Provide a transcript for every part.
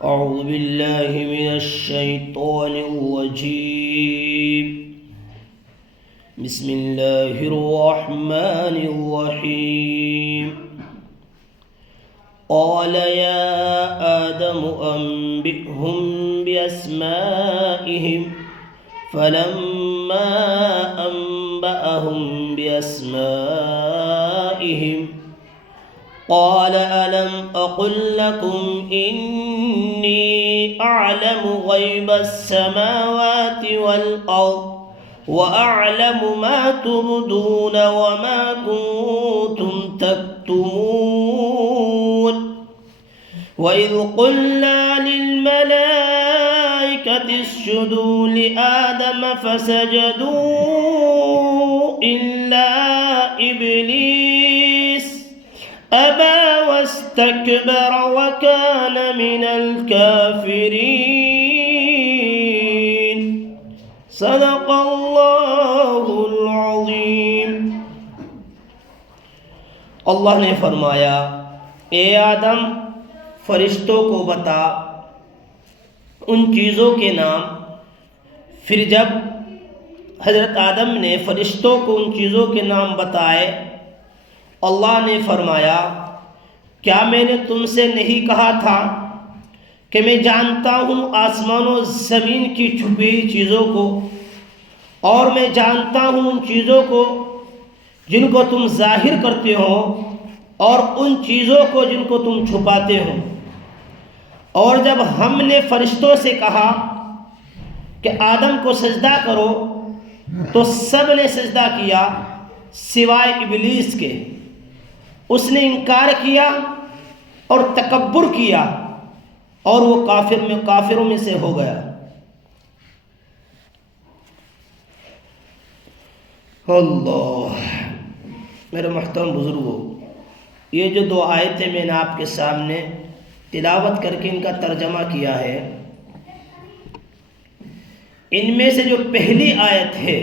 أعوذ بالله من الشيطان الرجيم. بسم الله الرحمن الرحيم. قال يا آدم أنبئهم بأسمائهم فلما أنبأهم بأسمائهم قال ألم أقل لكم إني أعلم غيب السماوات والأرض وأعلم ما تبدون وما كنتم تكتمون وإذ قلنا للملائكة اسجدوا لآدم فسجدوا إلا إبليس أبى واستكبر وكان من الكافرين. صدق اللہ العظیم. اللہ نے فرمایا اے آدم فرشتوں کو بتا ان چیزوں کے نام. پھر جب حضرت آدم نے فرشتوں کو ان چیزوں کے نام بتائے اللہ نے فرمایا کیا میں نے تم سے نہیں کہا تھا کہ میں جانتا ہوں آسمان و زمین کی چھپی ہوئی چیزوں کو اور میں جانتا ہوں ان چیزوں کو جن کو تم ظاہر کرتے ہو اور ان چیزوں کو جن کو تم چھپاتے ہو. اور جب ہم نے فرشتوں سے کہا کہ آدم کو سجدہ کرو تو سب نے سجدہ کیا سوائے ابلیس کے. اس نے انکار کیا اور تکبر کیا اور وہ کافروں میں سے ہو گیا. اللہ. میرے محترم بزرگوں، یہ جو دو آیتیں میں نے آپ کے سامنے تلاوت کر کے ان کا ترجمہ کیا ہے، ان میں سے جو پہلی آیت ہے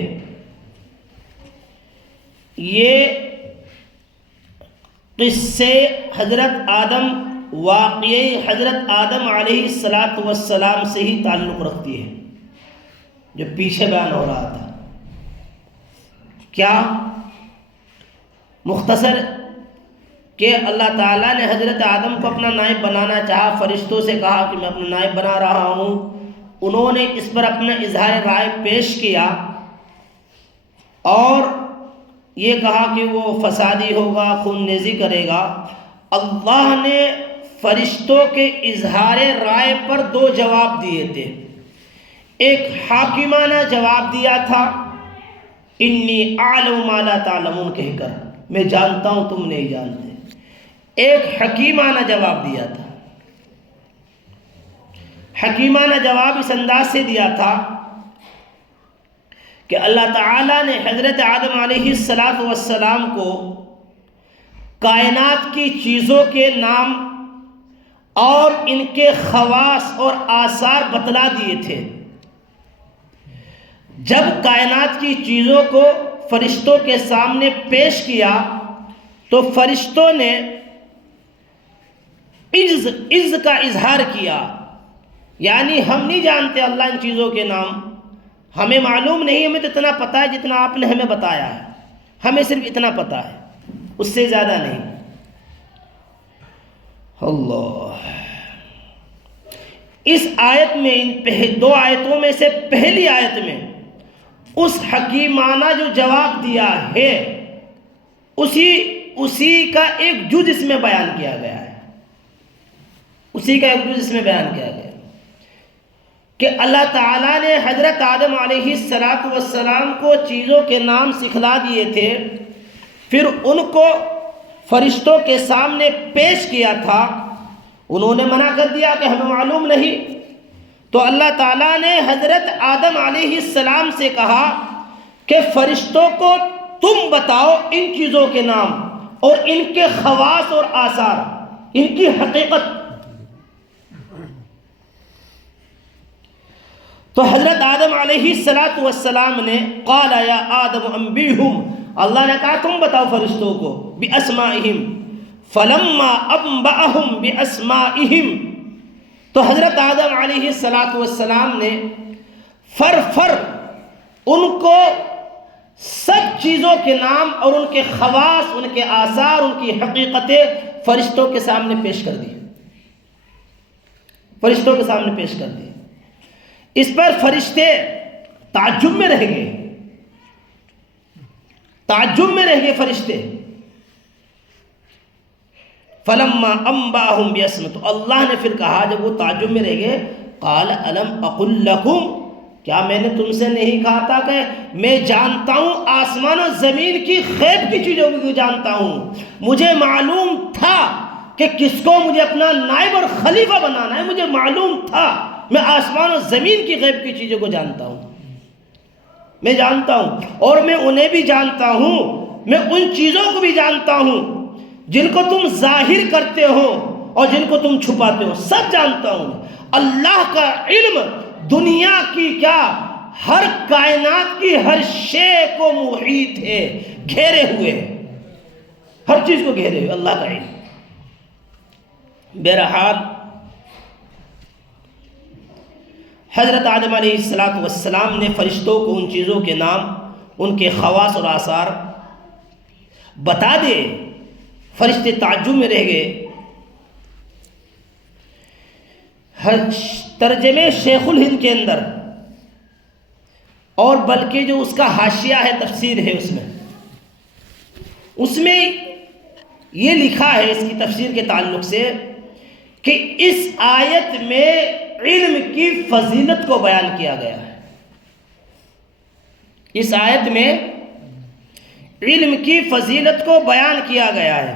یہ قصے حضرت آدم، واقعی حضرت آدم علیہ السلام سے ہی تعلق رکھتی ہے جو پیچھے بیان ہو رہا تھا. کیا مختصر کہ اللہ تعالیٰ نے حضرت آدم کو اپنا نائب بنانا چاہا، فرشتوں سے کہا کہ میں اپنا نائب بنا رہا ہوں. انہوں نے اس پر اپنا اظہار رائے پیش کیا اور یہ کہا کہ وہ فسادی ہوگا، خون ریزی کرے گا. اللہ نے فرشتوں کے اظہار رائے پر دو جواب دیے تھے. ایک حاکمانہ جواب دیا تھا انی اعلم ما لا تعلمون کہہ کر، میں جانتا ہوں تم نہیں جانتے. ایک حکیمانہ جواب دیا تھا. حکیمانہ جواب اس انداز سے دیا تھا کہ اللہ تعالیٰ نے حضرت آدم علیہ السلام کو کائنات کی چیزوں کے نام اور ان کے خواص اور آثار بتلا دیے تھے. جب کائنات کی چیزوں کو فرشتوں کے سامنے پیش کیا تو فرشتوں نے عجز کا اظہار کیا، یعنی ہم نہیں جانتے اللہ ان چیزوں کے نام، ہمیں معلوم نہیں، ہمیں تو اتنا پتہ ہے جتنا آپ نے ہمیں بتایا ہے، ہمیں صرف اتنا پتہ ہے، اس سے زیادہ نہیں. اللہ. اس آیت میں ان دو آیتوں میں سے پہلی آیت میں اس حکیمانہ جو جواب دیا ہے اسی کا ایک جز اس میں بیان کیا گیا ہے. اسی کا ایک جز اس میں بیان کیا گیا کہ اللہ تعالیٰ نے حضرت آدم علیہ السلام کو چیزوں کے نام سکھلا دیے تھے، پھر ان کو فرشتوں کے سامنے پیش کیا تھا. انہوں نے منع کر دیا کہ ہمیں معلوم نہیں. تو اللہ تعالیٰ نے حضرت آدم علیہ السلام سے کہا کہ فرشتوں کو تم بتاؤ ان چیزوں کے نام اور ان کے خواص اور آثار، ان کی حقیقت. تو حضرت آدم علیہ السلام نے قال یا آدم انبئہم، اللہ نے کہا تم بتاؤ فرشتوں کو باسمائہم، فلما انبأہم باسمائہم، تو حضرت آدم علیہ السلام نے فر ان کو سب چیزوں کے نام اور ان کے خواص، ان کے آثار، ان کی حقیقتیں فرشتوں کے سامنے پیش کر دی، فرشتوں کے سامنے پیش کر دی۔ اس پر فرشتے تعجب میں رہ گئے، تعجب میں رہ گئے فرشتے۔ فلما انبأهم باسمائهم، تو اللہ نے پھر کہا جب وہ تعجب میں رہ گئے، قال الم اقل لکم، کیا میں نے تم سے نہیں کہا تھا کہ میں جانتا ہوں آسمان و زمین کی غیب کی چیزوں کو جانتا ہوں، مجھے معلوم تھا کہ کس کو مجھے اپنا نائب اور خلیفہ بنانا ہے، مجھے معلوم تھا، میں آسمان و زمین کی غیب کی چیزوں کو جانتا ہوں، میں جانتا ہوں، اور میں انہیں بھی جانتا ہوں، میں ان چیزوں کو بھی جانتا ہوں جن کو تم ظاہر کرتے ہو اور جن کو تم چھپاتے ہو، سب جانتا ہوں۔ اللہ کا علم دنیا کی کیا، ہر کائنات کی ہر شے کو محیط ہے، گھیرے ہوئے، ہر چیز کو گھیرے ہوئے اللہ کا علم۔ بہرحال حضرت آدم علیہ السلام نے فرشتوں کو ان چیزوں کے نام، ان کے خواص اور آثار بتا دیے، فرشتے تعجب میں رہ گئے۔ ترجمے شیخ الہند کے اندر، اور بلکہ جو اس کا حاشیہ ہے، تفسیر ہے، اس میں یہ لکھا ہے اس کی تفسیر کے تعلق سے کہ اس آیت میں علم کی فضیلت کو بیان کیا گیا ہے۔ اس آیت میں علم کی فضیلت کو بیان کیا گیا ہے۔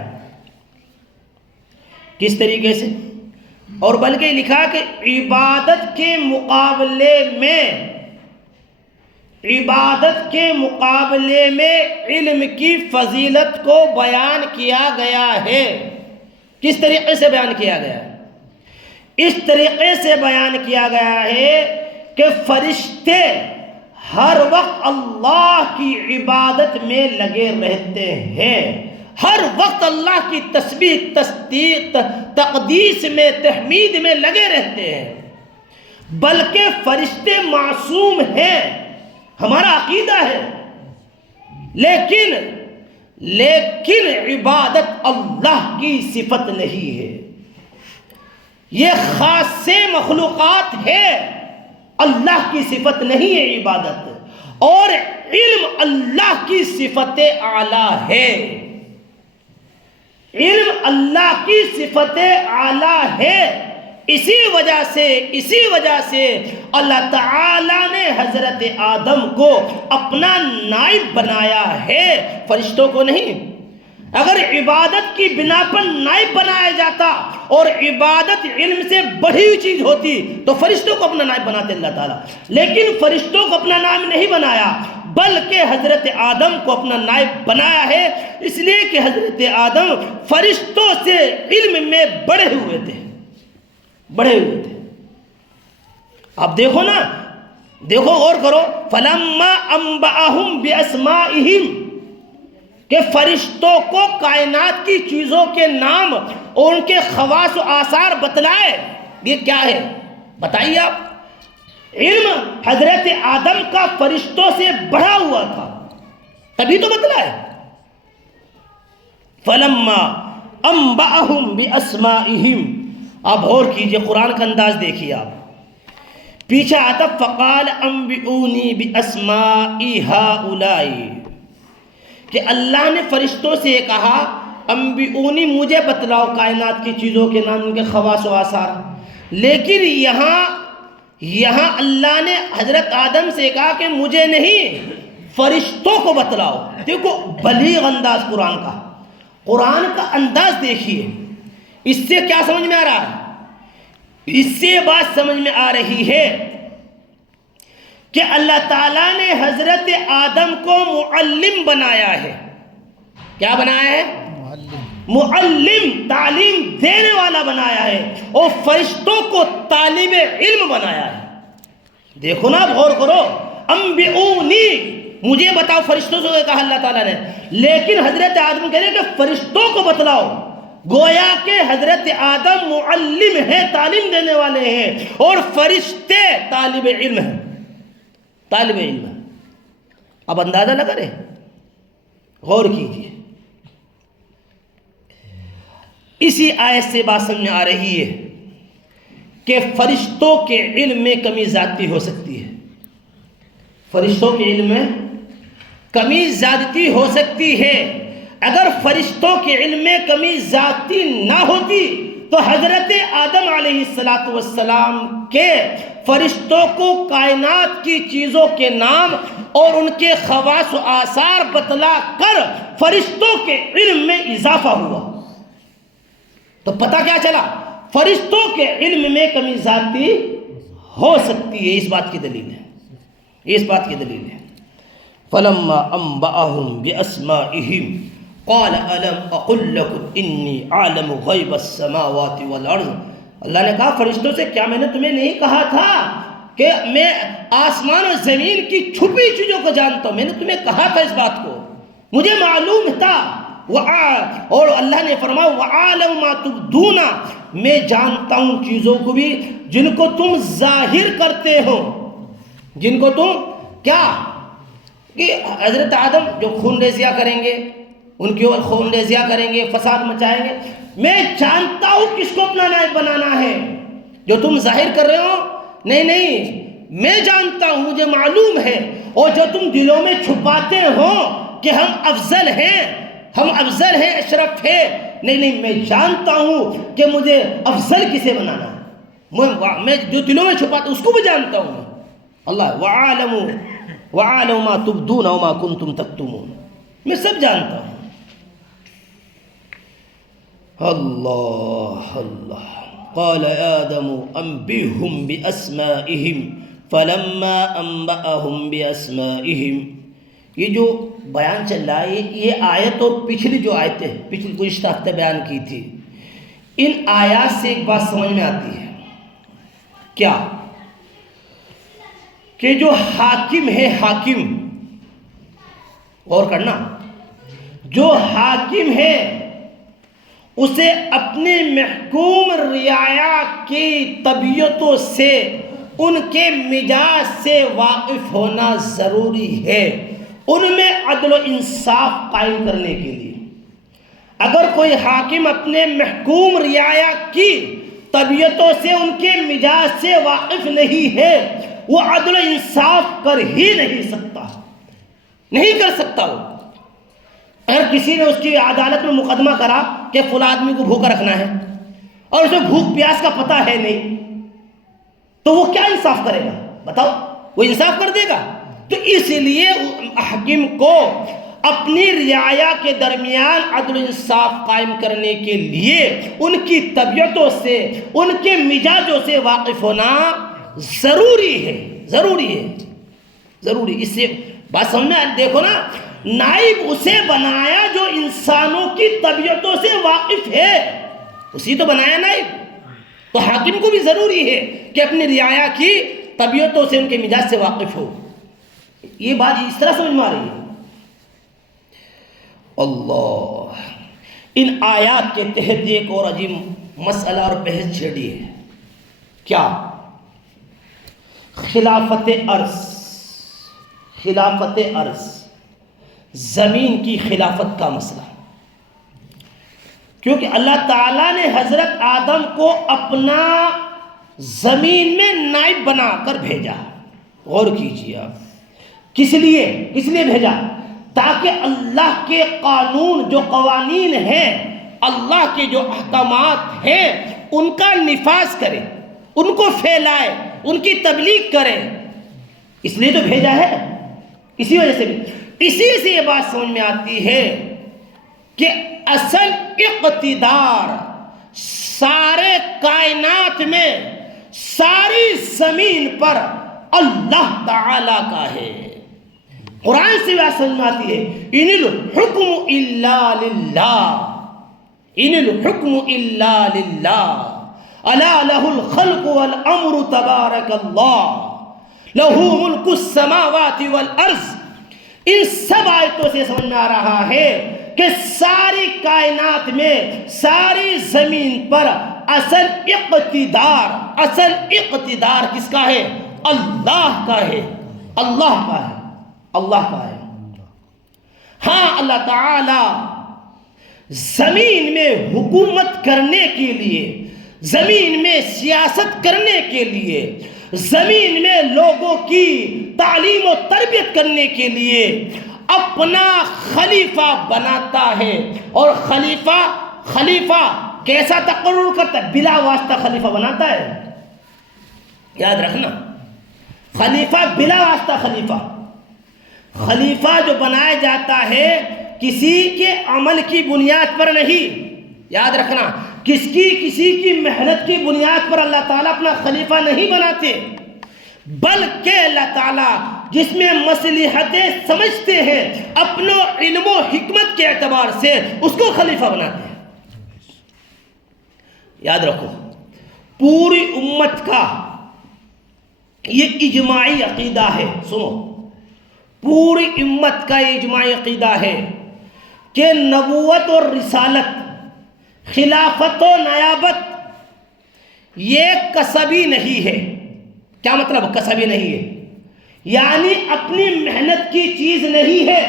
کس طریقے سے؟ اور بلکہ لکھا کہ عبادت کے مقابلے میں علم کی فضیلت کو بیان کیا گیا ہے۔ کس طریقے سے بیان کیا گیا ہے؟ اس طریقے سے بیان کیا گیا ہے کہ فرشتے ہر وقت اللہ کی عبادت میں لگے رہتے ہیں، ہر وقت اللہ کی تسبیح، تصدیق، تقدیس میں، تحمید میں لگے رہتے ہیں۔ بلکہ فرشتے معصوم ہیں، ہمارا عقیدہ ہے، لیکن عبادت اللہ کی صفت نہیں ہے، یہ خاص مخلوقات ہے، اللہ کی صفت نہیں ہے عبادت، اور علم اللہ کی صفت اعلیٰ ہے، علم اللہ کی صفت اعلیٰ ہے۔ اسی وجہ سے اللہ تعالیٰ نے حضرت آدم کو اپنا نائب بنایا ہے، فرشتوں کو نہیں۔ اگر عبادت کی بنا پر نائب بنایا جاتا اور عبادت علم سے بڑھی ہوئی چیز ہوتی تو فرشتوں کو اپنا نائب بناتے اللہ تعالیٰ، لیکن فرشتوں کو اپنا نائب نہیں بنایا، بلکہ حضرت آدم کو اپنا نائب بنایا ہے، اس لیے کہ حضرت آدم فرشتوں سے علم میں بڑھے ہوئے تھے۔ اب دیکھو نا، دیکھو غور کرو، فَلَمَّا أَنبَأَهُمْ بِأَسْمَائِهِمْ، کہ فرشتوں کو کائنات کی چیزوں کے نام اور ان کے خواص و آثار بتلائے۔ یہ کیا ہے بتائیے آپ؟ علم حضرت آدم کا فرشتوں سے بڑھا ہوا تھا، تبھی تو بتلائے۔ فَلَمَّا أَنبَأَهُمْ بِأَسْمَائِهِمْ، اب غور کیجئے، قرآن کا انداز دیکھیے آپ، پیچھے آتا فَقَالَ أَنبِئُونِي بِأَسْمَاءِ هَؤُلَاءِ، کہ اللہ نے فرشتوں سے یہ کہا انبئونی، مجھے بتلاؤ کائنات کی چیزوں کے نام، ان کے خواص و آثار۔ لیکن یہاں اللہ نے حضرت آدم سے کہا کہ مجھے نہیں، فرشتوں کو بتلاؤ۔ دیکھو بلیغ انداز قرآن کا انداز دیکھیے، اس سے کیا سمجھ میں آ رہا ہے؟ اس سے بات سمجھ میں آ رہی ہے کہ اللہ تعالیٰ نے حضرت آدم کو معلم بنایا ہے۔ کیا بنایا ہے؟ معلم، تعلیم دینے والا بنایا ہے، اور فرشتوں کو طالب علم بنایا ہے۔ دیکھو نا، اب غور کرو، انبئونی، مجھے بتاؤ، فرشتوں سے کہا اللہ تعالیٰ نے، لیکن حضرت آدم کہہ رہے کہ فرشتوں کو بتلاؤ۔ گویا کہ حضرت آدم معلم ہیں، تعلیم دینے والے ہیں، اور فرشتے طالب علم ہیں، طالب علم ہیں۔ اب اندازہ نہ کریں، غور کیجیے، اسی آیت سے بات سمجھ آ رہی ہے کہ فرشتوں کے علم میں کمی ذاتی ہو سکتی ہے، فرشتوں کے علم میں کمی زیادتی ہو سکتی ہے۔ اگر فرشتوں کے علم میں کمی ذاتی نہ ہوتی تو حضرت آدم علیہ السلام کے فرشتوں کو کائنات کی چیزوں کے نام اور ان کے خواص و آثار بتلا کر فرشتوں کے علم میں اضافہ ہوا۔ تو پتہ کیا چلا؟ فرشتوں کے علم میں کمی ذاتی ہو سکتی ہے۔ اس بات کی دلیل ہے، اس بات کی دلیل ہے۔ فلما انبأهم باسمائهم قال الم اقل لكم انی عالم غیب السماوات والارض۔ اللہ نے کہا فرشتوں سے، کیا میں نے تمہیں نہیں کہا تھا کہ میں آسمان اور زمین کی چھپی چیزوں کو جانتا ہوں؟ میں نے تمہیں کہا تھا اس بات کو، مجھے معلوم تھا۔ اور اللہ نے فرمایا وَعَالَمُ مَا تُبْدُونَ، میں جانتا ہوں چیزوں کو بھی جن کو تم ظاہر کرتے ہو، جن کو تم کیا، کہ حضرت آدم جو خون ریزیاں کریں گے، ان کی اور خون ریزیاں کریں گے، فساد مچائیں گے، میں جانتا ہوں کس کو اپنا نائب بنانا ہے۔ جو تم ظاہر کر رہے ہو، نہیں، میں جانتا ہوں، مجھے معلوم ہے۔ اور جو تم دلوں میں چھپاتے ہو کہ ہم افضل ہیں، ہم افضل ہیں، اشرف ہے، نہیں، میں جانتا ہوں کہ مجھے افضل کسے بنانا ہے۔ میں جو دلوں میں چھپاتا ہوں اس کو بھی جانتا ہوں میں۔ اللہ وَعَالَمُ مَا تُبْدُونَ وَمَا كُنْتُمْ تَكْتُمُونَ، میں سب جانتا ہوں۔ اللہ اللہ۔ قال آدم انبئهم باسمائهم فلما انبأهم باسمائهم، یہ جو بیان چل رہا ہے، یہ آیت اور پچھلی جو آیتیں پچھلی گزشتہ ہفتے بیان کی تھی، ان آیات سے ایک بات سمجھ میں آتی ہے، کیا کہ جو حاکم ہے، حاکم، غور کرنا، جو حاکم ہے اسے اپنے محکوم رعایا کی طبیعتوں سے، ان کے مزاج سے واقف ہونا ضروری ہے، ان میں عدل و انصاف قائم کرنے کے لیے۔ اگر کوئی حاکم اپنے محکوم رعایا کی طبیعتوں سے، ان کے مزاج سے واقف نہیں ہے، وہ عدل و انصاف کر ہی نہیں سکتا، نہیں کر سکتا۔ وہ اگر کسی نے اس کی عدالت میں مقدمہ کرا کہ فلاں آدمی کو بھوکا رکھنا ہے اور اسے بھوک پیاس کا پتہ ہے نہیں، تو وہ کیا انصاف کرے گا؟ بتاؤ، وہ انصاف کر دے گا؟ تو اس لیے حاکم کو اپنی رعایا کے درمیان عدل و انصاف قائم کرنے کے لیے ان کی طبیعتوں سے، ان کے مزاجوں سے واقف ہونا ضروری ہے، ضروری ہے، ضروری۔ اس سے بات سمجھ میں دیکھو نا، نائب اسے بنایا جو انسانوں کی طبیعتوں سے واقف ہے، اسی تو بنایا نائب۔ تو حاکم کو بھی ضروری ہے کہ اپنی رعایا کی طبیعتوں سے، ان کے مزاج سے واقف ہو۔ یہ بات اس طرح سمجھ میں آ رہی ہے۔ اللہ، ان آیات کے تحت ایک اور عجیب مسئلہ اور بحث چھڑی ہے، کیا؟ خلافت ارض، خلافت ارض، زمین کی خلافت کا مسئلہ۔ کیونکہ اللہ تعالیٰ نے حضرت آدم کو اپنا زمین میں نائب بنا کر بھیجا۔ غور کیجیے آپ، کس لیے بھیجا؟ تاکہ اللہ کے قانون، جو قوانین ہیں، اللہ کے جو احکامات ہیں، ان کا نفاذ کرے، ان کو پھیلائے، ان کی تبلیغ کرے۔ اس لیے تو بھیجا ہے، اسی وجہ سے بھی۔ اسی سے یہ بات سمجھ میں آتی ہے کہ اصل اقتدار سارے کائنات میں، ساری زمین پر اللہ تعالی کا ہے۔ قرآن سے بات سمجھ میں آتی ہے، ان الحکم الا للہ، ان الحکم الا للہ، الا لہ الخلق والامر تبارک اللہ، لہ ملک السماوات والارض، ان سب آیتوں سے سمجھ میں آ رہا ہے کہ ساری کائنات میں، ساری زمین پر اصل اقتدار کس کا ہے؟ اللہ کا ہے، اللہ کا ہے، اللہ کا ہے۔ ہاں، اللہ تعالی زمین میں حکومت کرنے کے لیے، زمین میں سیاست کرنے کے لیے، زمین میں لوگوں کی تعلیم و تربیت کرنے کے لیے اپنا خلیفہ بناتا ہے۔ اور خلیفہ کیسا تقرر کرتا ہے؟ بلا واسطہ خلیفہ بناتا ہے، یاد رکھنا، خلیفہ بلا واسطہ خلیفہ جو بنایا جاتا ہے کسی کے عمل کی بنیاد پر نہیں، یاد رکھنا، کسی کی محنت کی بنیاد پر اللہ تعالیٰ اپنا خلیفہ نہیں بناتے، بلکہ اللہ تعالیٰ جس میں مصلحتیں سمجھتے ہیں اپنے علم و حکمت کے اعتبار سے اس کو خلیفہ بناتے ہیں۔ یاد رکھو، پوری امت کا یہ اجماعی عقیدہ ہے، سنو، پوری امت کا یہ اجماعی عقیدہ ہے کہ نبوت اور رسالت، خلافت و نیابت یہ کسبی نہیں ہے۔ کیا مطلب کسبی نہیں ہے؟ یعنی اپنی محنت کی چیز نہیں ہے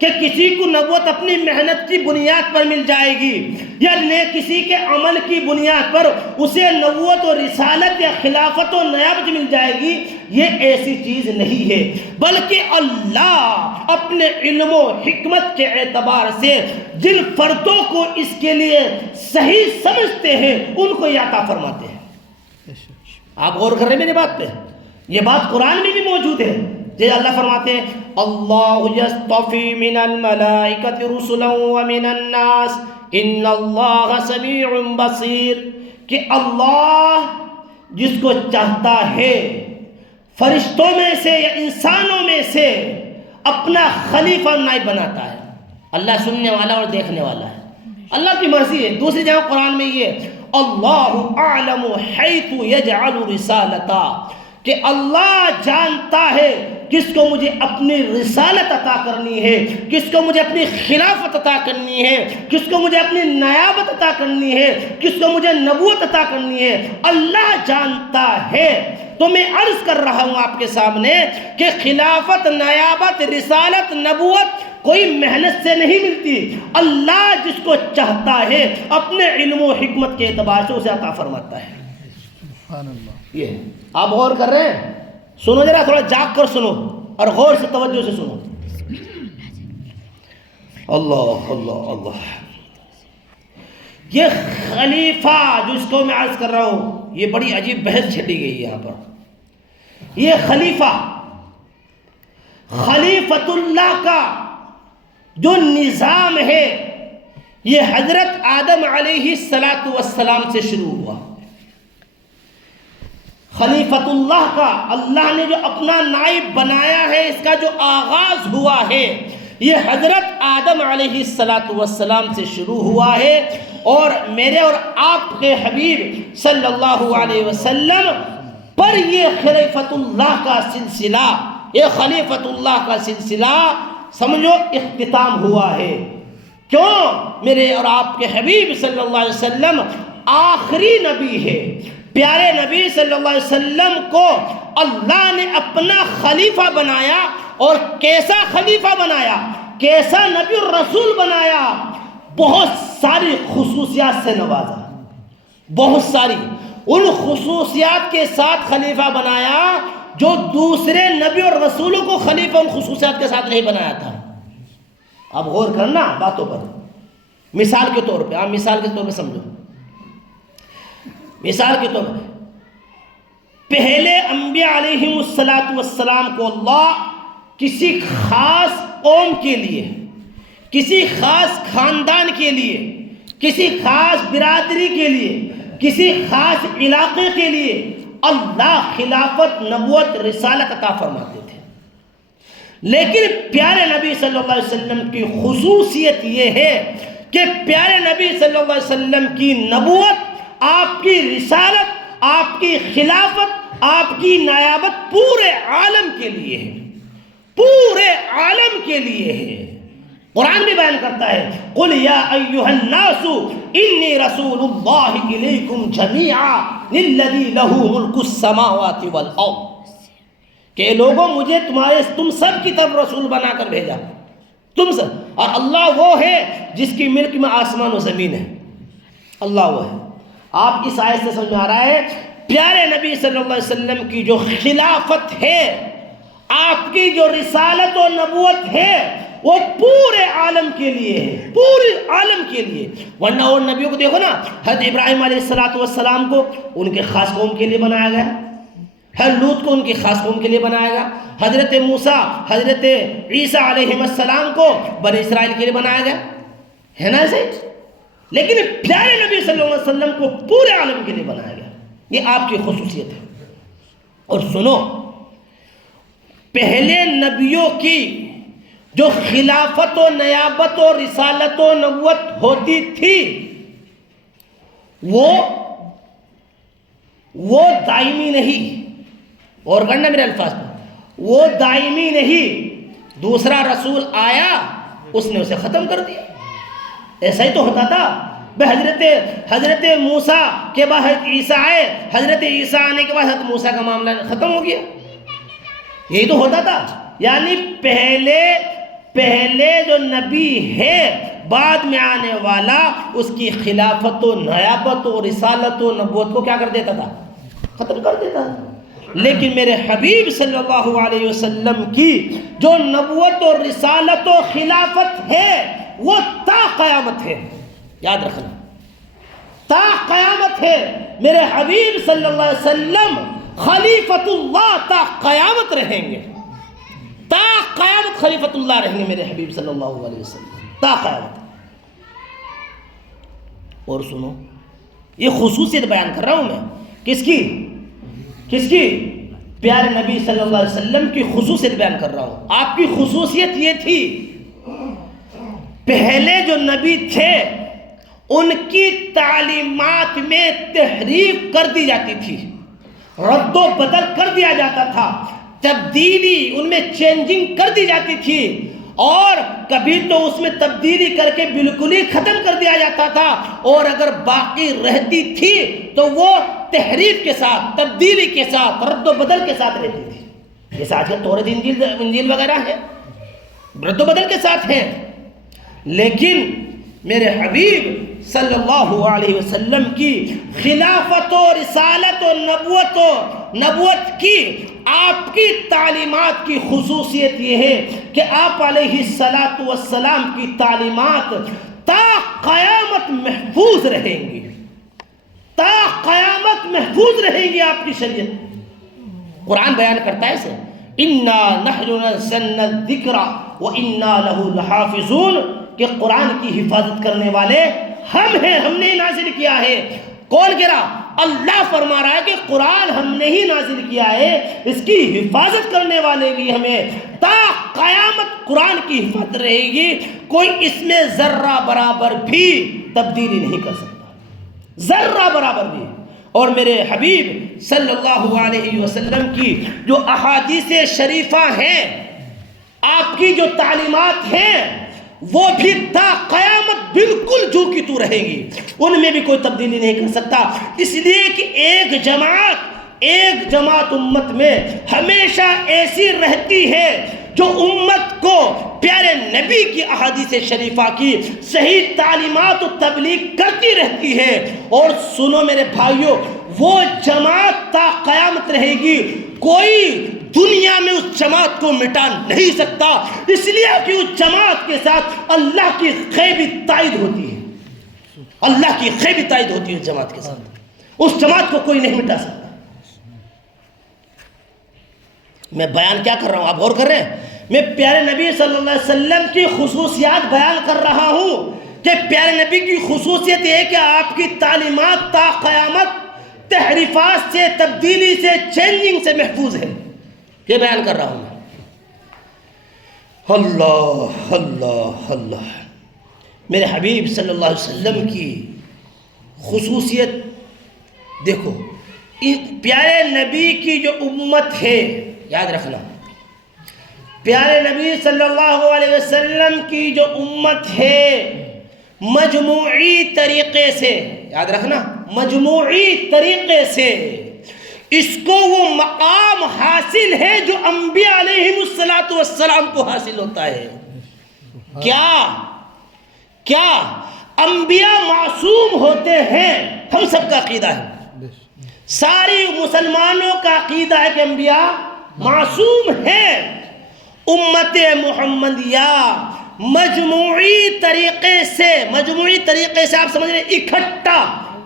کہ کسی کو نبوت اپنی محنت کی بنیاد پر مل جائے گی، یا کسی کے عمل کی بنیاد پر اسے نبوت و رسالت یا خلافت و نیابت مل جائے گی، یہ ایسی چیز نہیں ہے، بلکہ اللہ اپنے علم و حکمت کے اعتبار سے جن فردوں کو اس کے لیے صحیح سمجھتے ہیں ان کو یہ عطا فرماتے ہیں۔ آپ غور کر رہے ہیں میری بات پہ؟ یہ بات قرآن میں بھی موجود ہے، جیسے اللہ فرماتے ہیں اللہ یصطفی من الملائکۃ رسلا ومن الناس ان اللہ سمیع بصیر، کہ اللہ جس کو چاہتا ہے فرشتوں میں سے یا انسانوں میں سے اپنا خلیفہ نائب بناتا ہے۔ اللہ سننے والا اور دیکھنے والا ہے، اللہ کی مرضی ہے۔ دوسری جگہ قرآن میں یہ اللہ اعلم حیث یجعل رسالتا، کہ اللہ جانتا ہے کس کو مجھے اپنی رسالت عطا کرنی ہے، کس کو مجھے اپنی خلافت عطا کرنی ہے، کس کو مجھے اپنی نیابت عطا کرنی ہے، کس کو مجھے نبوت عطا کرنی ہے، اللہ جانتا ہے۔ تو میں عرض کر رہا ہوں آپ کے سامنے کہ خلافت، نیابت، رسالت، نبوت کوئی محنت سے نہیں ملتی، اللہ جس کو چاہتا ہے اپنے علم و حکمت کے اعتبار سے اسے عطا فرماتا ہے۔ سبحان اللہ۔ یہ آپ غور کر رہے ہیں؟ سنو ذرا، تھوڑا جاگ کر سنو اور غور سے توجہ سے سنو۔ اللہ اللہ اللہ۔ یہ خلیفہ جس کو میں عرض کر رہا ہوں، یہ بڑی عجیب بحث چھٹی گئی یہاں پر۔ یہ خلیفت اللہ کا جو نظام ہے یہ حضرت آدم علیہ السلام سے شروع ہوا۔ خلیفت اللہ کا اللہ نے جو اپنا نائب بنایا ہے، اس کا جو آغاز ہوا ہے یہ حضرت آدم علیہ السلام سے شروع ہوا ہے، اور میرے اور آپ کے حبیب صلی اللہ علیہ وسلم پر یہ خلیفت اللہ کا سلسلہ، یہ خلیفت اللہ کا سلسلہ سمجھو اختتام ہوا ہے۔ کیوں؟ میرے اور آپ کے حبیب صلی اللہ علیہ وسلم آخری نبی ہے، پیارے نبی صلی اللہ علیہ وسلم کو اللہ نے اپنا خلیفہ بنایا، اور کیسا خلیفہ بنایا، کیسا نبی الرسول بنایا، بہت ساری خصوصیات سے نوازا، بہت ساری ان خصوصیات کے ساتھ خلیفہ بنایا جو دوسرے نبی اور رسولوں کو خلیفہ ان خصوصیات کے ساتھ نہیں بنایا تھا۔ اب غور کرنا باتوں پر، مثال کے طور پہ، آپ مثال کے طور پہ سمجھو، مثال کے طور پر پہلے انبیاء علیہم السلام کو اللہ کسی خاص قوم کے لیے، کسی خاص خاندان کے لیے، کسی خاص برادری کے لیے، کسی خاص علاقے کے لیے اللہ خلافت، نبوت، رسالت عطا فرماتے تھے۔ لیکن پیارے نبی صلی اللہ علیہ وسلم کی خصوصیت یہ ہے کہ پیارے نبی صلی اللہ علیہ وسلم کی نبوت، آپ کی رسالت، آپ کی خلافت، آپ کی نیابت پورے عالم کے لیے ہے، پورے عالم کے لیے ہے۔ قرآن بھی بیان کرتا ہے قُلْ يَا أَيُّهَا النَّاسُ إِنِّي رَسُولُ اللَّهِ إِلَيْكُمْ جَمِيعًا لِلَّذِي لَهُ مُلْكُ السَّمَاوَاتِ وَالْأَرْضِ، کہ لوگوں مجھے تم سب کی طرف رسول بنا کر بھیجا، تم سب، اور اللہ وہ ہے جس کی ملک میں آسمان و زمین ہے، اللہ وہ ہے۔ آپ اس آیت سے سمجھ میں آ رہا ہے پیارے نبی صلی اللہ علیہ وسلم کی جو خلافت ہے، آپ کی جو رسالت و نبوت ہے، وہ پورے عالم کے لیے ہے، پورے عالم کے لیے۔ ورنہ اور نبیوں کو دیکھو نا، حضرت ابراہیم علیہ السلام کو ان کے خاص قوم کے لیے بنایا گیا، حضرت لوط کو ان کی خاص قوم کے لیے بنایا گیا، حضرت موسیٰ حضرت عیسیٰ علیہ السلام کو بنی اسرائیل کے لیے بنایا گیا، ہے نا ایسے؟ لیکن پیارے نبی صلی اللہ علیہ وسلم کو پورے عالم کے لیے بنایا گیا، یہ آپ کی خصوصیت ہے۔ اور سنو، پہلے نبیوں کی جو خلافت و نیابت و رسالت و نبوت ہوتی تھی، وہ دائمی نہیں، اور کرنا میرے الفاظ پر، وہ دائمی نہیں، دوسرا رسول آیا اس نے اسے ختم کر دیا۔ ایسا ہی تو ہوتا تھا، حضرت موسیٰ کے بعد حضرت عیسیٰ آئے، حضرت عیسیٰ آنے کے بعد حضرت موسیٰ کا معاملہ ختم ہو گیا، یہی تو ہوتا تھا۔ یعنی پہلے جو نبی ہے بعد میں آنے والا، اس کی خلافت و نیابت و رسالت و نبوت کو کیا کر دیتا تھا؟ ختم کر دیتا تھا۔ لیکن میرے حبیب صلی اللہ علیہ وسلم کی جو نبوت و رسالت و خلافت ہے وہ تا قیامت ہے، یاد رکھنا، تا قیامت ہے۔ میرے حبیب صلی اللہ علیہ وسلم خلیفۃ اللہ تا قیامت رہیں گے، تا قیامت خلیفۃ اللہ رہیں گے میرے حبیب صلی اللہ علیہ وسلم، تا قیامت۔ اور سنو، یہ خصوصیت بیان کر رہا ہوں میں، کس کی؟ پیارے نبی صلی اللہ علیہ وسلم کی خصوصیت بیان کر رہا ہوں۔ آپ کی خصوصیت یہ تھی، پہلے جو نبی تھے ان کی تعلیمات میں تحریف کر دی جاتی تھی، رد و بدل کر دیا جاتا تھا، تبدیلی ان میں چینجنگ کر دی جاتی تھی، اور کبھی تو اس میں تبدیلی کر کے بالکل ہی ختم کر دیا جاتا تھا، اور اگر باقی رہتی تھی تو وہ تحریف کے ساتھ، تبدیلی کے ساتھ، رد و بدل کے ساتھ رہتی تھی۔ جیسے آج کل تورات انجیل وغیرہ ہے، رد و بدل کے ساتھ ہیں۔ لیکن میرے حبیب صلی اللہ علیہ وسلم کی خلافت و رسالت و نبوت کی، آپ کی تعلیمات کی خصوصیت یہ ہے کہ آپ علیہ السلام کی تعلیمات تا قیامت محفوظ رہیں گی، تا قیامت محفوظ رہیں گی آپ کی شریعت۔ قرآن بیان کرتا ہے اسے، اِنَّا نَحْنُ نَزَّلْنَا الذِّكْرَ وَإِنَّا لَهُ لَحَافِظُونَ، کہ قرآن کی حفاظت کرنے والے ہم ہیں، ہم نے نازل کیا ہے۔ کون کہہ رہا؟ اللہ فرما رہا ہے کہ قرآن ہم نے ہی نازل کیا ہے، اس کی حفاظت کرنے والے بھی ہمیں، تا قیامت قرآن کی حفاظت رہے گی، کوئی اس میں ذرہ برابر بھی تبدیلی نہیں کر سکتا، ذرہ برابر بھی۔ اور میرے حبیب صلی اللہ علیہ وسلم کی جو احادیث شریفہ ہیں، آپ کی جو تعلیمات ہیں، وہ بھی تا قیامت بالکل جو کی تو رہے گی، ان میں بھی کوئی تبدیلی نہیں کر سکتا۔ اس لیے کہ ایک جماعت امت میں ہمیشہ ایسی رہتی ہے جو امت کو پیارے نبی کی احادیث شریفہ کی صحیح تعلیمات و تبلیغ کرتی رہتی ہے۔ اور سنو میرے بھائیوں، وہ جماعت تا قیامت رہے گی، کوئی دنیا میں اس جماعت کو مٹا نہیں سکتا، اس لیے کہ اس جماعت کے ساتھ اللہ کی غیبی تائید ہوتی ہے، اللہ کی غیبی تائید ہوتی ہے اس جماعت کے ساتھ، اس جماعت کو کوئی نہیں مٹا سکتا۔ میں بیان کیا کر رہا ہوں، آپ غور کر رہے ہیں؟ میں پیارے نبی صلی اللہ علیہ وسلم کی خصوصیات بیان کر رہا ہوں کہ پیارے نبی کی خصوصیت یہ ہے کہ آپ کی تعلیمات تا قیامت تحریفات سے، تبدیلی سے، چینجنگ سے محفوظ ہے، یہ بیان کر رہا ہوں میں۔ اللہ اللہ اللہ، میرے حبیب صلی اللہ علیہ وسلم کی خصوصیت دیکھو، پیارے نبی کی جو امت ہے، یاد رکھنا، پیارے نبی صلی اللہ علیہ وسلم کی جو امت ہے مجموعی طریقے سے، یاد رکھنا مجموعی طریقے سے اس کو وہ مقام حاصل ہے جو انبیاء علیہم السلام کو حاصل ہوتا ہے۔ کیا انبیاء معصوم ہوتے ہیں؟ ہم سب کا عقیدہ ہے، ساری مسلمانوں کا عقیدہ ہے کہ انبیاء معصوم ہیں۔ امت محمدیہ مجموعی طریقے سے آپ سمجھ رہے ہیں، اکٹھا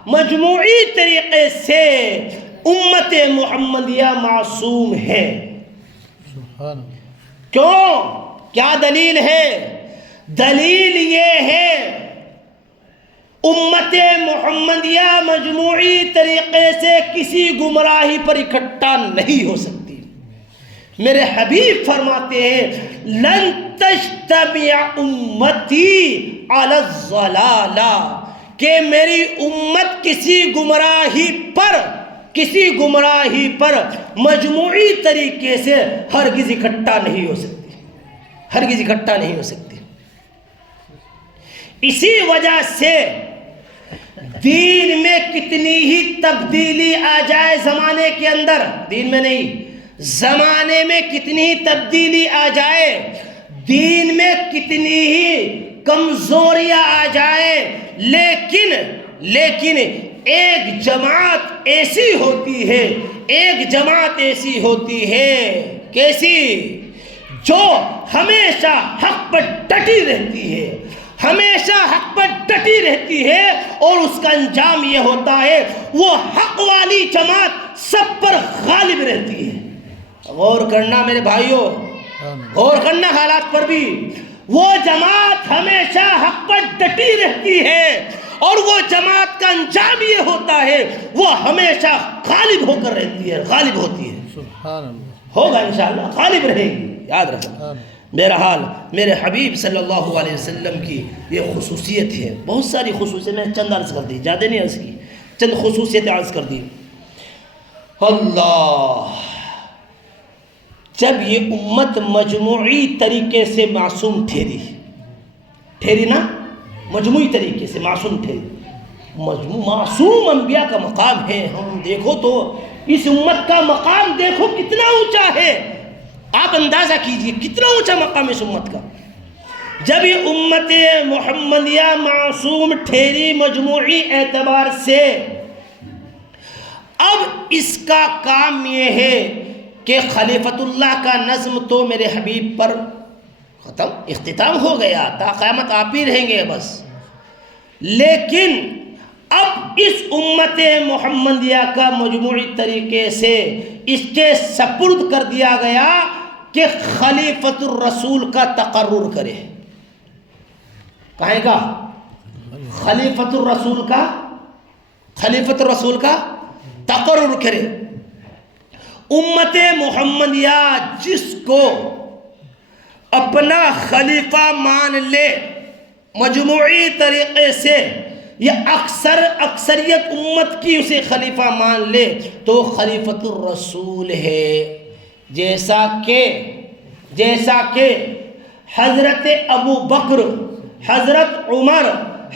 مجموعی طریقے سے امت محمدیہ معصوم ہے۔ کیوں؟ کیا دلیل ہے؟ دلیل یہ ہے امت محمدیہ مجموعی طریقے سے کسی گمراہی پر اکٹھا نہیں ہو سکتی۔ میرے حبیب فرماتے ہیں لن تجتمع امتی علی الضلالہ، کہ میری امت کسی گمراہی پر مجموعی طریقے سے ہرگز اکٹھا نہیں ہو سکتی۔ اسی وجہ سے دین میں کتنی ہی تبدیلی آ جائے زمانے کے اندر، دین میں نہیں، زمانے میں کتنی ہی تبدیلی آ جائے، دین میں کتنی ہی کمزوریاں آ جائے، لیکن ایک جماعت ایسی ہوتی ہے کیسی؟ جو ہمیشہ حق پر ڈٹی رہتی ہے، اور اس کا انجام یہ ہوتا ہے وہ حق والی جماعت سب پر غالب رہتی ہے۔ غور کرنا میرے بھائیوں، غور کرنا حالات پر بھی، وہ جماعت ہمیشہ حق پر ڈٹی رہتی ہے، اور وہ جماعت کا انجام یہ ہوتا ہے وہ ہمیشہ غالب ہو کر رہتی ہے، غالب ہوتی ہے۔ سبحان اللہ، ہوگا انشاءاللہ، غالب رہے گی، یاد رکھنا۔ بہرحال میرے حبیب صلی اللہ علیہ وسلم کی یہ خصوصیت ہے، بہت ساری خصوصیت میں چند عرض کر دی، زیادہ نہیں عرض کی، چند خصوصیتیں عرض کر دی۔ اللہ، جب یہ امت مجموعی طریقے سے معصوم ٹھہری نا، مجموعی طریقے سے معصوم ٹھہری، معصوم انبیاء کا مقام ہے۔ ہم دیکھو تو اس امت کا مقام دیکھو کتنا اونچا ہے، آپ اندازہ کیجئے کتنا اونچا مقام اس امت کا۔ جب یہ امت محمدیہ معصوم ٹھہری مجموعی اعتبار سے، اب اس کا کام یہ ہے کہ خلیفۃ اللہ کا نظم تو میرے حبیب پر ختم، اختتام ہو گیا، تا قیامت آپ ہی رہیں گے بس، لیکن اب اس امت محمدیہ کا مجموعی طریقے سے اس کے سپرد کر دیا گیا کہ خلیفۃ الرسول کا تقرر کرے۔ کہے گا خلیفۃ الرسول کا تقرر کرے۔ امت محمدیہ جس کو اپنا خلیفہ مان لے مجموعی طریقے سے، یا اکثریت امت کی اسے خلیفہ مان لے تو خلیفۃ الرسول ہے، جیسا کہ حضرت ابو بکر، حضرت عمر،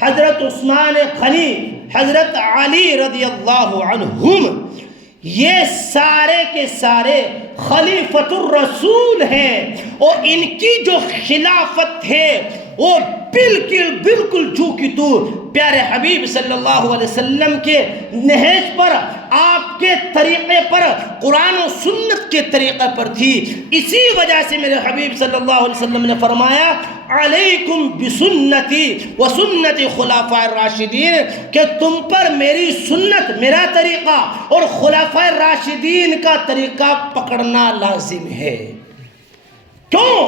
حضرت عثمان غنی، حضرت علی رضی اللہ عنہم، یہ سارے کے سارے خلیفۃ الرسول ہیں، اور ان کی جو خلافت ہے وہ بالکل جو کہ تو پیارے حبیب صلی اللہ علیہ وسلم کے نہج پر، آپ کے طریقے پر، قرآن و سنت کے طریقے پر تھی۔ اسی وجہ سے میرے حبیب صلی اللہ علیہ وسلم نے فرمایا علیکم بسنتی و سنت خلفاء الراشدین، کہ تم پر میری سنت، میرا طریقہ اور خلفاء راشدین کا طریقہ پکڑنا لازم ہے۔ کیوں؟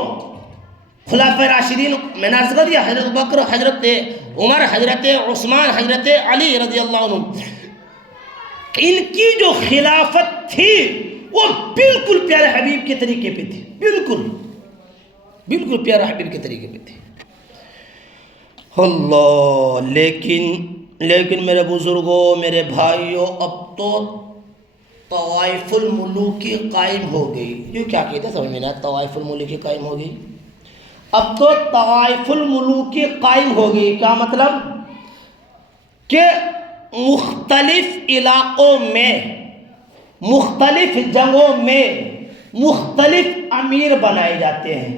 خلفاء راشدین میں نے عرض کر دیا، حضرت بکر، حضرت عمر، حضرت عثمان، حضرت علی رضی اللہ عنہ، ان کی جو خلافت تھی وہ بالکل پیارے حبیب کے طریقے پہ تھی، بالکل پیارے حبیب کے طریقے پہ تھی۔ اللہ، لیکن میرے بزرگوں، میرے بھائیوں، اب تو طوائف الملوکی قائم ہو گئی. یہ کیا کہتے ہیں سمجھ میں نہ؟ طوائف الملوکی قائم ہو گئی. اب تو طوائف الملوکی قائم ہو گئی، کیا مطلب؟ کہ مختلف علاقوں میں، مختلف جگہوں میں مختلف امیر بنائے جاتے ہیں،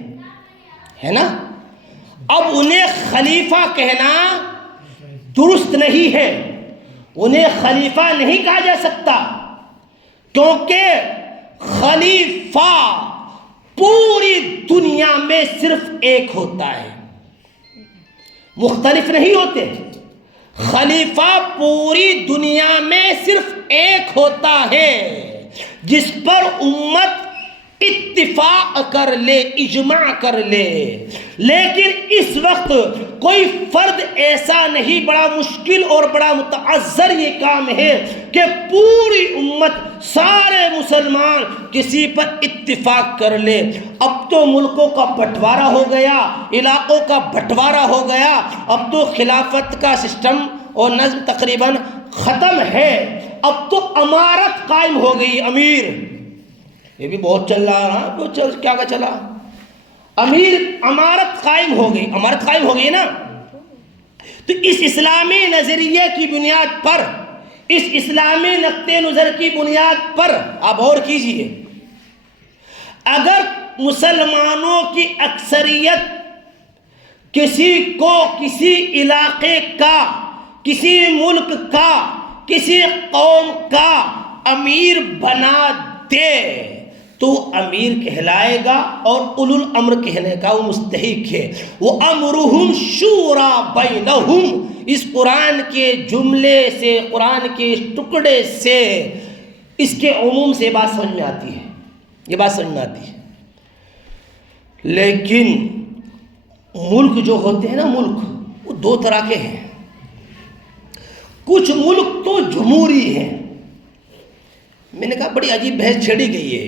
ہے نا؟ اب انہیں خلیفہ کہنا درست نہیں ہے، انہیں خلیفہ نہیں کہا جا سکتا، کیونکہ خلیفہ پوری دنیا میں صرف ایک ہوتا ہے، مختلف نہیں ہوتے. خلیفہ پوری دنیا میں صرف ایک ہوتا ہے جس پر امت اتفاق کر لے، اجماع کر لے. لیکن اس وقت کوئی فرد ایسا نہیں، بڑا مشکل اور بڑا متعذر یہ کام ہے کہ پوری امت، سارے مسلمان کسی پر اتفاق کر لے. اب تو ملکوں کا بٹوارا ہو گیا، علاقوں کا بٹوارا ہو گیا، اب تو خلافت کا سسٹم اور نظم تقریباً ختم ہے. اب تو امارت قائم ہو گئی، امیر. یہ بھی بہت چل رہا ہے، کیا چلا؟ امیر، امارت قائم ہو گئی، امارت قائم ہو گئی نا. تو اس اسلامی نظریے کی بنیاد پر، اس اسلامی نقطہ نظر کی بنیاد پر آپ غور کیجئے، اگر مسلمانوں کی اکثریت کسی کو کسی علاقے کا، کسی ملک کا، کسی قوم کا امیر بنا دے تو امیر کہلائے گا اور اولو الامر کہنے کا وہ مستحق ہے. وَأَمْرُهُمْ شُورَى بَيْنَهُمْ، اس قرآن کے جملے سے، قرآن کے اس ٹکڑے سے، اس کے عموم سے یہ بات سمجھ میں آتی ہے، یہ بات سمجھ میں آتی ہے. لیکن ملک جو ہوتے ہیں نا، ملک وہ دو طرح کے ہیں. کچھ ملک تو جمہوری ہیں. میں نے کہا بڑی عجیب بحث چھیڑی گئی ہے.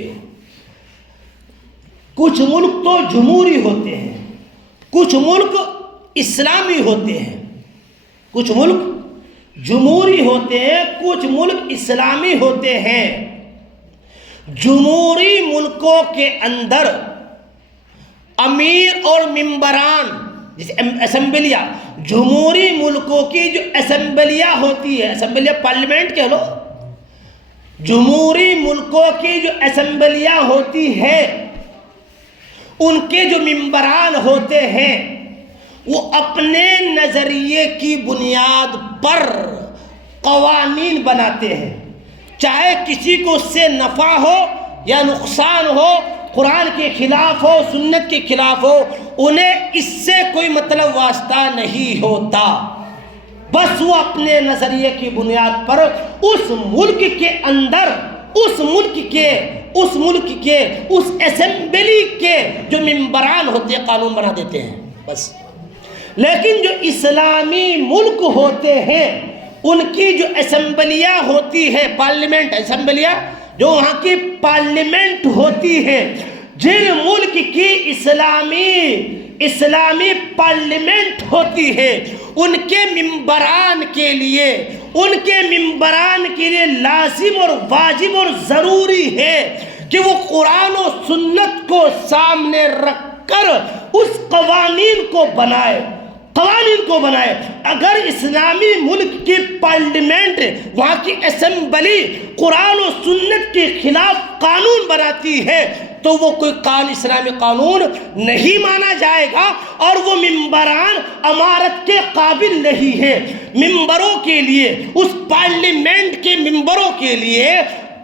کچھ ملک تو جمہوری ہوتے ہیں، کچھ ملک اسلامی ہوتے ہیں. کچھ ملک جمہوری ہوتے ہیں، کچھ ملک اسلامی ہوتے ہیں. جمہوری ملکوں کے اندر امیر اور ممبران، جیسے اسمبلیاں، جمہوری ملکوں کی جو اسمبلیاں ہوتی ہے، اسمبلیاں پارلیمنٹ کہہ لو، جمہوری ملکوں کی جو اسمبلیاں ہوتی ہے، ان کے جو ممبران ہوتے ہیں وہ اپنے نظریے کی بنیاد پر قوانین بناتے ہیں. چاہے کسی کو اس سے نفع ہو یا نقصان ہو، قرآن کے خلاف ہو، سنت کے خلاف ہو، انہیں اس سے کوئی مطلب واسطہ نہیں ہوتا. بس وہ اپنے نظریے کی بنیاد پر اس ملک کے اندر، اس ملک کے اس اسمبلی کے جو ممبران ہوتے ہیں قانون بنا دیتے ہیں بس. لیکن جو اسلامی ملک ہوتے ہیں ان کی جو اسمبلیاں ہوتی ہے، پارلیمنٹ، اسمبلیاں جو وہاں کی پارلیمنٹ ہوتی ہے، جن ملک کی اسلامی پارلیمنٹ ہوتی ہے، ان کے ممبران کے لیے لازم اور واجب اور ضروری ہے کہ وہ قرآن و سنت کو سامنے رکھ کر اس قوانین کو بنائے. اگر اسلامی ملک کی پارلیمنٹ، وہاں کی اسمبلی قرآن و سنت کے خلاف قانون بناتی ہے تو وہ کوئی اسلامی قانون نہیں مانا جائے گا، اور وہ ممبران امارت کے قابل نہیں ہے. ممبروں کے لیے، اس پارلیمنٹ کے ممبروں کے لیے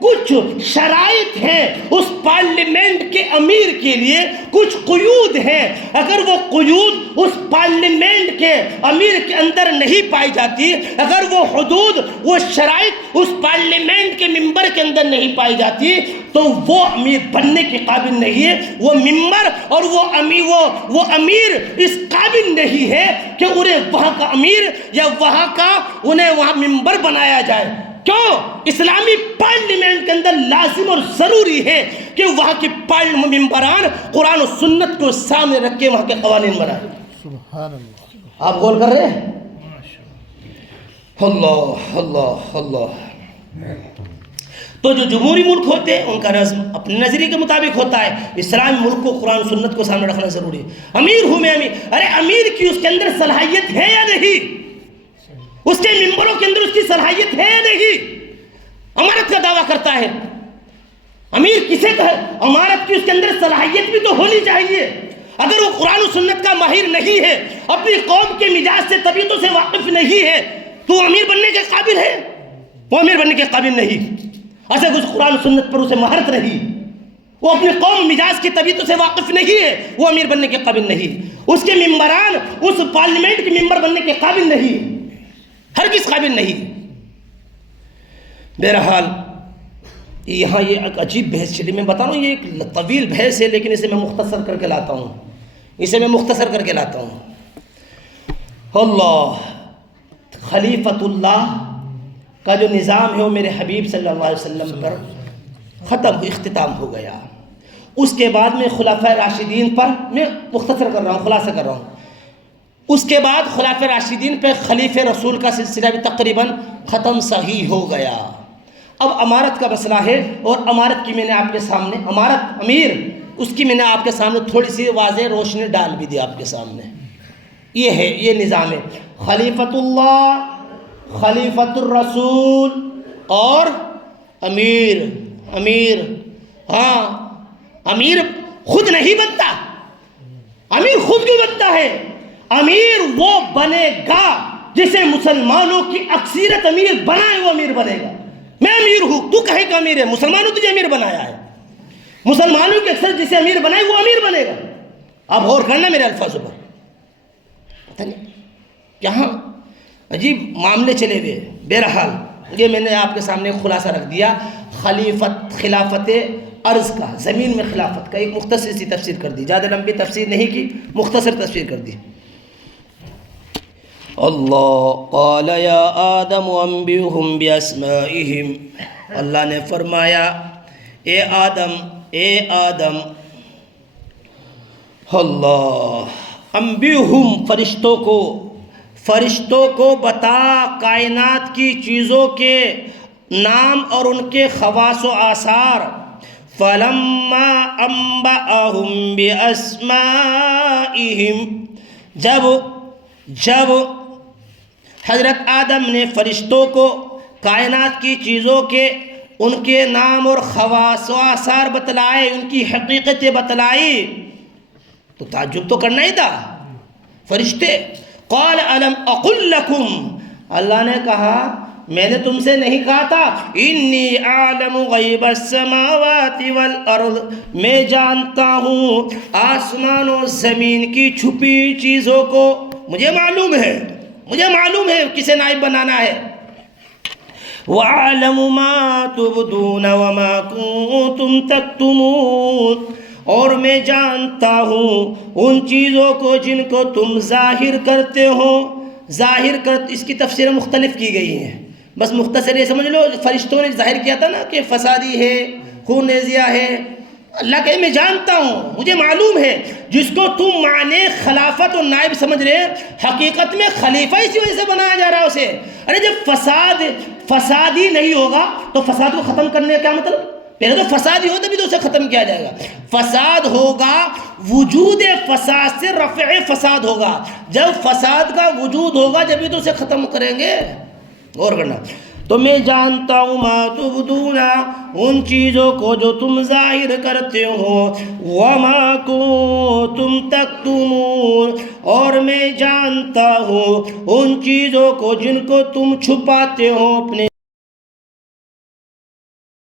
کچھ شرائط ہیں، اس پارلیمنٹ کے امیر کے لیے کچھ قیود ہیں. اگر وہ قیود اس پارلیمنٹ کے امیر کے اندر نہیں پائی جاتی، اگر وہ حدود، وہ شرائط اس پارلیمنٹ کے ممبر کے اندر نہیں پائی جاتی تو وہ امیر بننے کے قابل نہیں ہے. وہ ممبر اور وہ امیر اس قابل نہیں ہے کہ انہیں وہاں کا امیر یا انہیں وہاں ممبر بنایا جائے. کیوں؟ اسلامی پارلیمنٹ کے اندر لازم اور ضروری ہے کہ وہاں کے ممبران قرآن و سنت کو سامنے رکھ کے وہاں کے قوانین بنائیں. سبحان اللہ. آپ غور کر رہے ہیں؟ اللہ اللہ اللہ. تو جو جمہوری ملک ہوتے ہیں ان کا نظم اپنے نظریے کے مطابق ہوتا ہے. اسلامی ملک کو قرآن و سنت کو سامنے رکھنا ضروری ہے. امیر ہوں میں امیر، ارے امیر کی اس کے اندر صلاحیت ہے یا نہیں؟ اس کے ممبروں کے اندر اس کی صلاحیت ہے یا نہیں؟ امارت کا دعویٰ کرتا ہے، امیر کسے کہے؟ امارت کی اس کے اندر صلاحیت بھی تو ہونی چاہیے. اگر وہ قرآن و سنت کا ماہر نہیں ہے، اپنی قوم کے مزاج سے طبیعتوں سے واقف نہیں ہے، تو وہ امیر بننے کے قابل ہے؟ وہ امیر بننے کے قابل نہیں. اصل اس قرآن و سنت پر اسے مہارت نہیں، وہ اپنی قوم مزاج کی طبیعتوں سے واقف نہیں ہے، وہ امیر بننے کے قابل نہیں. اس کے ممبران اس پارلیمنٹ کے ممبر بننے کے قابل نہیں، ہرگز قابل نہیں. بہرحال یہاں یہ ایک عجیب بحث چلی. میں بتا رہا ہوں یہ ایک طویل بحث ہے، لیکن اسے میں مختصر کر کے لاتا ہوں. اللہ خلیفۃ اللہ کا جو نظام ہے وہ میرے حبیب صلی اللہ علیہ وسلم پر اختتام ہو گیا. اس کے بعد میں خلفائے راشدین پر میں مختصر کر رہا ہوں، خلاصہ کر رہا ہوں. اس کے بعد خلفائے راشدین پہ خلیفہ رسول کا سلسلہ بھی تقریباً ختم صحیح ہو گیا. اب امارت کا مسئلہ ہے، اور امارت کی میں نے آپ کے سامنے، امارت امیر اس کی میں نے آپ کے سامنے تھوڑی سی واضح روشنی ڈال بھی دی آپ کے سامنے. یہ ہے، یہ نظام ہے. خلیفۃ اللہ، خلیفۃ الرسول اور امیر. امیر خود نہیں بنتا. امیر خود کیوں بنتا ہے؟ امیر وہ بنے گا جسے مسلمانوں کی اکثریت امیر بنائے، وہ امیر بنے گا. میں امیر ہوں، تو کہیں کہ امیر ہے؟ مسلمانوں تجھے امیر بنایا ہے. مسلمانوں کی اکثر جسے امیر بنائے وہ امیر بنے گا. آپ غور کرنا میرے الفاظوں پر. پتہ نہیں کہاں عجیب معاملے چلے ہوئے. بہرحال یہ میں نے آپ کے سامنے خلاصہ رکھ دیا. خلافت ارض کا، زمین میں خلافت کا ایک مختصر سی تفسیر کر دی. زیادہ لمبی تفسیر نہیں کی، مختصر تفسیر کر دی. اللہ قال یا آدم انبئہم باسمائہم. اللہ نے فرمایا اے آدم اللہ انبئہم فرشتوں کو بتا کائنات کی چیزوں کے نام اور ان کے خواص و آثار. فلما انبأہم باسمائہم، جب حضرت آدم نے فرشتوں کو کائنات کی چیزوں کے ان کے نام اور خواص و آثار بتلائے، ان کی حقیقتیں بتلائی، تو تعجب تو کرنا ہی تھا. فرشتے قال الم اقل لکم، اللہ نے کہا میں نے تم سے نہیں کہا تھا انی اعلم غیب السماوات والارض، میں جانتا ہوں آسمان و زمین کی چھپی چیزوں کو. مجھے معلوم ہے کسے نائب بنانا ہے. وَأَعْلَمُ مَا تُبْدُونَ وَمَا كُنتُمْ تَكْتُمُونَ، اور میں جانتا ہوں ان چیزوں کو جن کو تم ظاہر کرتے ہو. اس کی تفسیر مختلف کی گئی ہیں، بس مختصر یہ سمجھ لو فرشتوں نے ظاہر کیا تھا نا کہ فسادی ہے، خون ریزیہ ہے. اللہ کہ میں جانتا ہوں، مجھے معلوم ہے. جس کو تم معنی خلافت اور نائب سمجھ رہے ہیں، حقیقت میں خلیفہ اسی وجہ سے بنایا جا رہا ہے اسے. ارے جب فساد ہی نہیں ہوگا تو فساد کو ختم کرنے کا کیا مطلب؟ پہلے تو فساد ہی ہو تبھی تو اسے ختم کیا جائے گا. فساد ہوگا، وجود فساد سے رفع فساد ہوگا. جب فساد کا وجود ہوگا جبھی تو اسے ختم کریں گے. غور کرنا. تو میں جانتا ہوں ما تبدون، ان چیزوں کو جو تم ظاہر کرتے ہو، وما کنتم تکتمون، اور میں جانتا ہوں ان چیزوں کو جن کو تم چھپاتے ہو اپنے